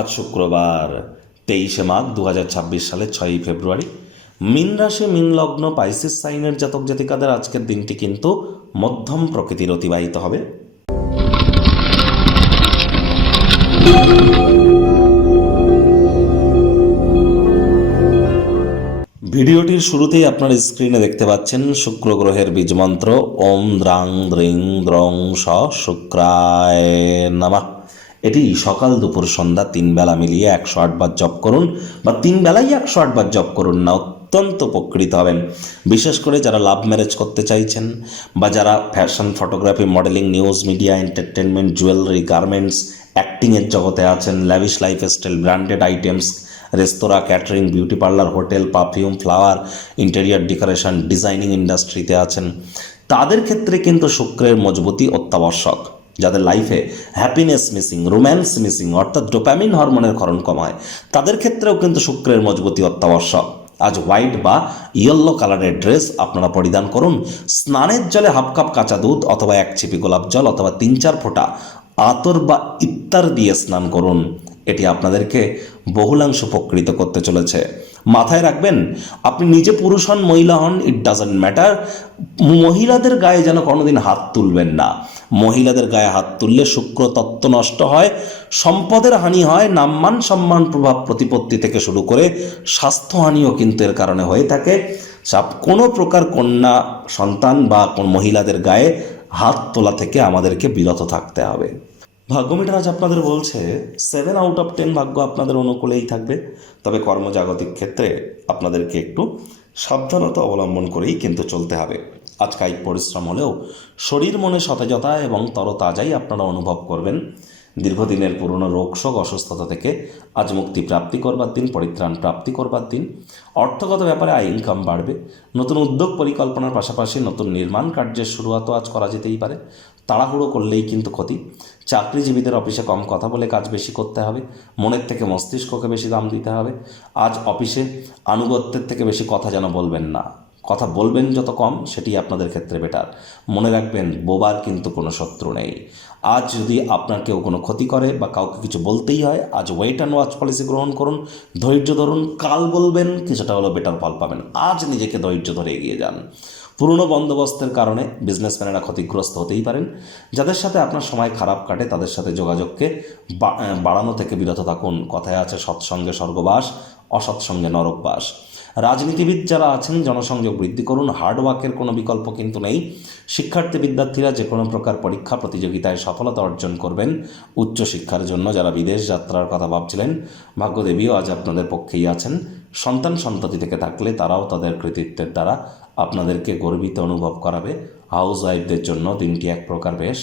আজ শুক্রবার 23 মাঘ 2026 সালের 6 ফেব্রুয়ারি। মীন রাশি মীন লগ্ন পাইসিস সাইনের জাতক জাতিকাদের আজকের দিনটি কিন্তু মধ্যম প্রকৃতির অতিবাহিত হবে। ভিডিওটির শুরুতেই আপনার স্ক্রিনে দেখতে পাচ্ছেন শুক্র গ্রহের বীজমন্ত্র ওম দ্রাং দ্রিং দ্রং স শুক্রায় নমঃ। এটি সকাল দুপুর সন্ধ্যা 3 বেলা মিলিয়ে 108 বার জপ করুন, বা 3 বেলাই 108 বার জপ করুন না, অত্যন্ত উপকৃত হবেন। বিশেষ করে যারা লাভ ম্যারেজ করতে চাইছেন, বা যারা fashion, photography, modelling, news media, entertainment, jewellery, garments, অ্যাক্টিংয়ের জগতে আছেন, ল্যাভিশ লাইফস্টাইল, ব্র্যান্ডেড আইটেমস, রেস্তোরাঁ, catering, beauty parlour, hotel, perfume, flower, interior decoration, designing ইন্ডাস্ট্রিতে আছেন, তাদের ক্ষেত্রে কিন্তু শুক্রের মজবুতি অত্যাবশ্যক। যাদের লাইফে হ্যাপিনেস মিসিং, রোম্যান্স মিসিং, অর্থাৎ ডোপামিন হরমোনের ক্ষরণ কমায়, তাদের ক্ষেত্রেও কিন্তু শুক্রের মজবুতি অত্যাবশ্যক। আজ হোয়াইট বা ইয়েলো কালারের ড্রেস আপনারা পরিধান করুন। স্নানের জলে হাফ কাপ কাঁচা দুধ অথবা 1 ছিপি গোলাপ জল অথবা 3-4 ফোঁটা আতর বা ইত্তার দিয়ে স্নান করুন। এটি আপনাদেরকে বহুলাংশ উপকৃত করতে চলেছে। মাথায় রাখবেন, আপনি নিজে পুরুষ হন, মহিলা হন, ইট ডাজন্ট ম্যাটার, মহিলাদের গায়ে যেন কোনোদিন হাত তুলবেন না। মহিলাদের গায়ে হাত তুললে শুক্র তত্ত্ব নষ্ট হয়, সম্পদের হানি হয়, নাম্মান সম্মান প্রভাব প্রতিপত্তি থেকে শুরু করে স্বাস্থ্যহানিও কিন্তু এর কারণে হয়ে থাকে। কোনো প্রকার কন্যা সন্তান বা কোন মহিলাদের গায়ে হাত তোলা থেকে আমাদেরকে বিরত থাকতে হবে। ভাগ্যমিটার আজ আপনাদের বলছে 7 আউট অফ 10 ভাগ্য আপনাদের অনুকূলেই থাকবে। তবে কর্মজাগতিক ক্ষেত্রে আপনাদেরকে একটু সাবধানতা অবলম্বন করেই কিন্তু চলতে হবে। আজ কায়িক পরিশ্রম হলেও শরীর মনে সতেজতা এবং তরতাজাই আপনারা অনুভব করবেন। দীর্ঘদিনের পুরনো রোগ শোক অসুস্থতা থেকে আজ মুক্তি প্রাপ্তি করবার দিন, পরিত্রাণ প্রাপ্তি করবার দিন। অর্থগত ব্যাপারে আয় ইনকাম বাড়বে। নতুন উদ্যোগ পরিকল্পনার পাশাপাশি নতুন নির্মাণ কার্যের শুরুয়াতও আজ করা যেতেই পারে। তাড়াহুড়ো করলেই কিন্তু ক্ষতি। চাকরিজীবীদের অফিসে কম কথা বলে কাজ বেশি করতে হবে। মনের থেকে মস্তিষ্ককে বেশি দাম দিতে হবে। আজ অফিসে আনুগত্যের থেকে বেশি কথা যেন বলবেন না। কথা বলবেন যত কম, সেটি আপনাদের ক্ষেত্রে বেটার। মনে রাখবেন, বোবার কিন্তু কোনো শত্রু নেই। আজ যদি আপনার কেউ কোনো ক্ষতি করে বা কাউকে কিছু বলতেই হয়, আজ ওয়েট অ্যান্ড ওয়াচ পলিসি গ্রহণ করুন, ধৈর্য ধরুন। কাল বলবেন, কিছুটা হলো বেটার ফল পাবেন। আজ নিজেকে ধৈর্য ধরে এগিয়ে যান। পুরনো বন্দোবস্তের কারণে বিজনেসম্যানেরা ক্ষতিগ্রস্ত হতেই পারেন। যাদের সাথে আপনার সময় খারাপ কাটে, তাদের সাথে যোগাযোগকে বাড়ানো থেকে বিরত থাকুন। কথায় আছে, সৎসঙ্গে স্বর্গবাস, অসৎসঙ্গে নরকবাস। রাজনীতিবিদ যারা আছেন, জনসংযোগ বৃদ্ধি করুন। হার্ডওয়ার্কের কোনো বিকল্প কিন্তু নেই। শিক্ষার্থী বিদ্যার্থীরা যে কোনো প্রকার পরীক্ষা প্রতিযোগিতায় সফলতা অর্জন করবেন। উচ্চশিক্ষার জন্য যারা বিদেশ যাত্রার কথা ভাবছিলেন, ভাগ্যদেবীও আজ আপনাদের পক্ষেই আছেন। সন্তান সন্ততি থেকে থাকলে তারাও তাদের কৃতিত্বের দ্বারা আপনাদেরকে গর্বিত অনুভব করাবে। হাউস ওয়াইফদের জন্য দিনটি এক প্রকার বেশ।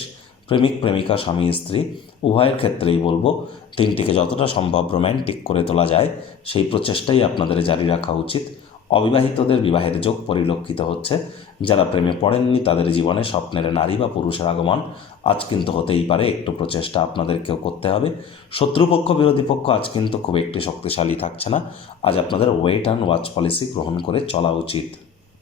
প্রেমিক প্রেমিকা, স্বামী স্ত্রী উভয়ের ক্ষেত্রেই বলবো, দিনটিকে যতটা সম্ভব রোম্যান্টিক করে তোলা যায় সেই প্রচেষ্টাই আপনাদের জারি রাখা উচিত। অবিবাহিতদের বিবাহের যোগ পরিলক্ষিত হচ্ছে। যারা প্রেমে পড়েননি, তাদের জীবনে স্বপ্নের নারী বা পুরুষের আগমন আজ কিন্তু হতেই পারে। একটু প্রচেষ্টা আপনাদেরকেও করতে হবে। শত্রুপক্ষ বিরোধী পক্ষ আজ কিন্তু খুব একটি শক্তিশালী থাকছে না। আজ আপনাদের ওয়েট অ্যান্ড ওয়াচ পলিসি গ্রহণ করে চলা উচিত।